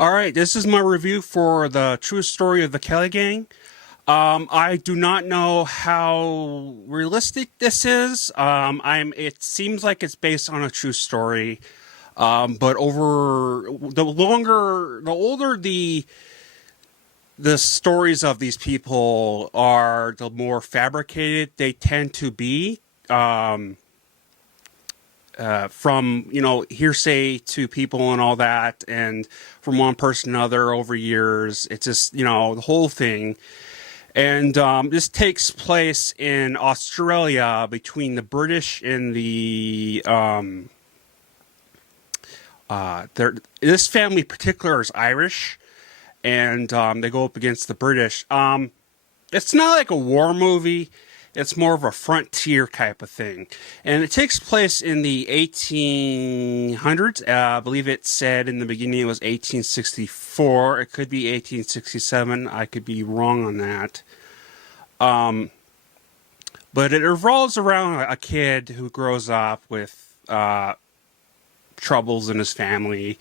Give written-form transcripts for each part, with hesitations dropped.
All right, this is my review for the true story of the Kelly Gang. I do not know how realistic this is. It seems like it's based on a true story. But over the older the stories of these people are, the more fabricated they tend to be. From hearsay to people and all that, and from one person to another over years. It's just the whole thing. And this takes place in Australia between the British and the this family in particular is Irish, and they go up against the British. It's not like a war movie. It's more of a frontier type of thing. And it takes place in the 1800s. I believe it said in the beginning it was 1864. It could be 1867. I could be wrong on that. But it revolves around a kid who grows up with troubles in his family,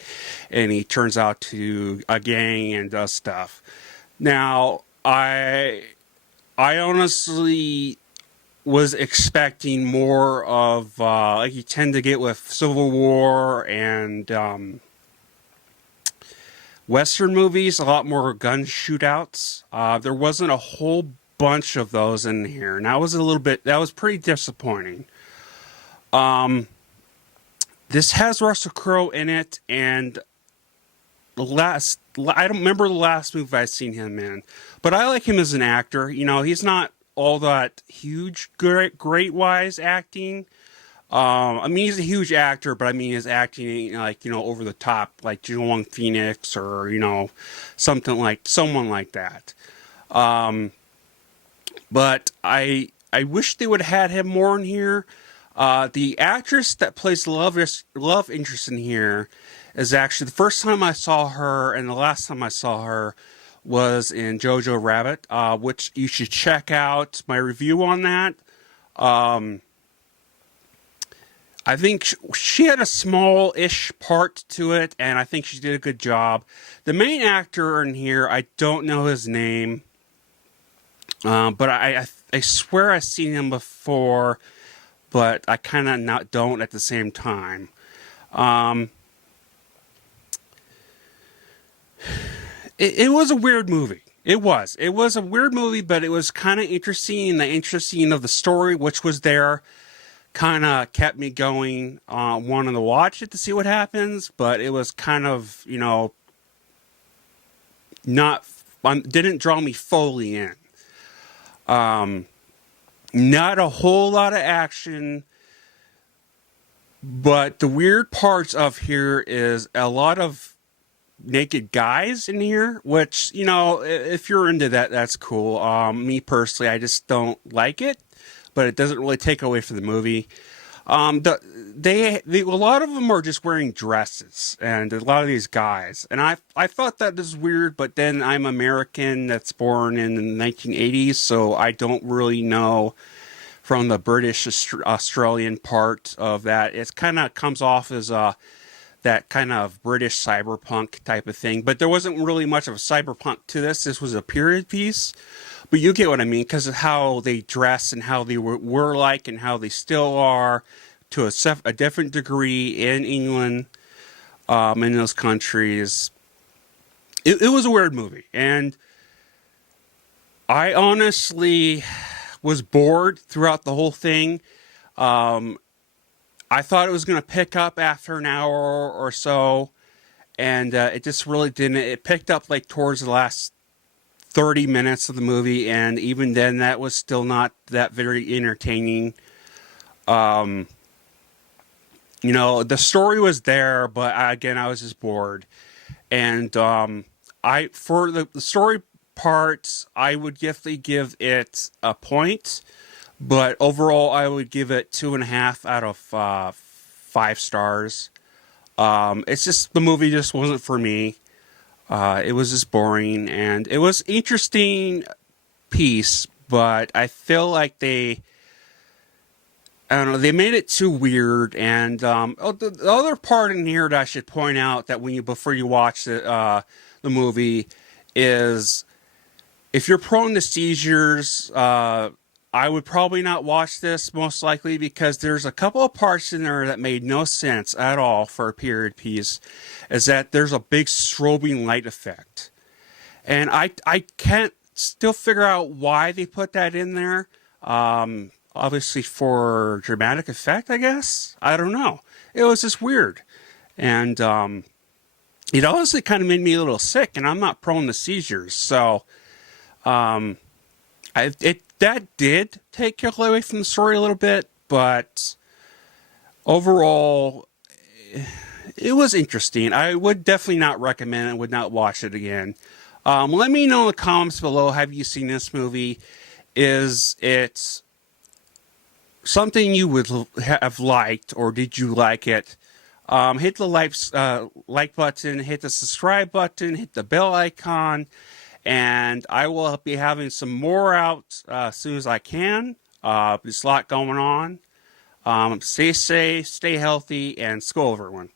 and he turns out to a gang and does stuff. Now, I honestly was expecting more of like you tend to get with Civil War and Western movies, a lot more gun shootouts. There wasn't a whole bunch of those in here, and that was pretty disappointing. This has Russell Crowe in it, and I don't remember the last movie I've seen him in, but I like him as an actor. He's not all that huge, great wise acting. He's a huge actor, but his acting, over the top, like Joaquin Phoenix or, someone like that. But I wish they would have had him more in here. The actress that plays the love interest in here is actually the first time I saw her, and the last time I saw her was in Jojo Rabbit, which you should check out my review on that. I think she had a small-ish part to it, and I think she did a good job. The main actor in here, I don't know his name, but I swear I've seen him before, but I kind of don't at the same time. It was a weird movie. It was a weird movie, but it was kind of interesting. The interesting of the story, which was there, kind of kept me going, wanting to watch it to see what happens. But it was kind of, didn't draw me fully in. Not a whole lot of action, but the weird parts of here is a lot of naked guys in here, which, if you're into that, that's cool. Me personally, I just don't like it, but it doesn't really take away from the movie. A lot of them are just wearing dresses, and a lot of these guys, and I thought that is weird, but then I'm American, that's born in the 1980s, so I don't really know from the British Australian part of that. It kind of comes off as that kind of British cyberpunk type of thing, but there wasn't really much of a cyberpunk to this. This was a period piece, but you get what I mean, because of how they dress and how they were like and how they still are to a different degree in England, in those countries. It was a weird movie, and I honestly was bored throughout the whole thing. I thought it was going to pick up after an hour or so, and it just really didn't. It picked up like towards the last 30 minutes of the movie, and even then that was still not that very entertaining. The story was there, but again, I was just bored. And for the story parts, I would definitely give it a point. But overall, I would give it 2.5 out of 5 stars. It's just, the movie just wasn't for me. It was just boring, and it was interesting piece, but I feel like they I don't know. They made it too weird, and the other part in here that I should point out that when you before you watch the movie is if you're prone to seizures, I would probably not watch this most likely because there's a couple of parts in there that made no sense at all for a period piece. Is that there's a big strobing light effect, and I can't still figure out why they put that in there. Obviously for dramatic effect, I guess. I don't know. It was just weird, and it honestly kind of made me a little sick. And I'm not prone to seizures, so um, that did take away from the story a little bit, but overall, it was interesting. I would definitely not recommend it. Would not watch it again. Let me know in the comments below. Have you seen this movie? Is it something you would have liked, or did you like it? Hit the like button, hit the subscribe button, hit the bell icon, and I will be having some more out as soon as I can. There's a lot going on. Stay safe, stay healthy, and skull everyone.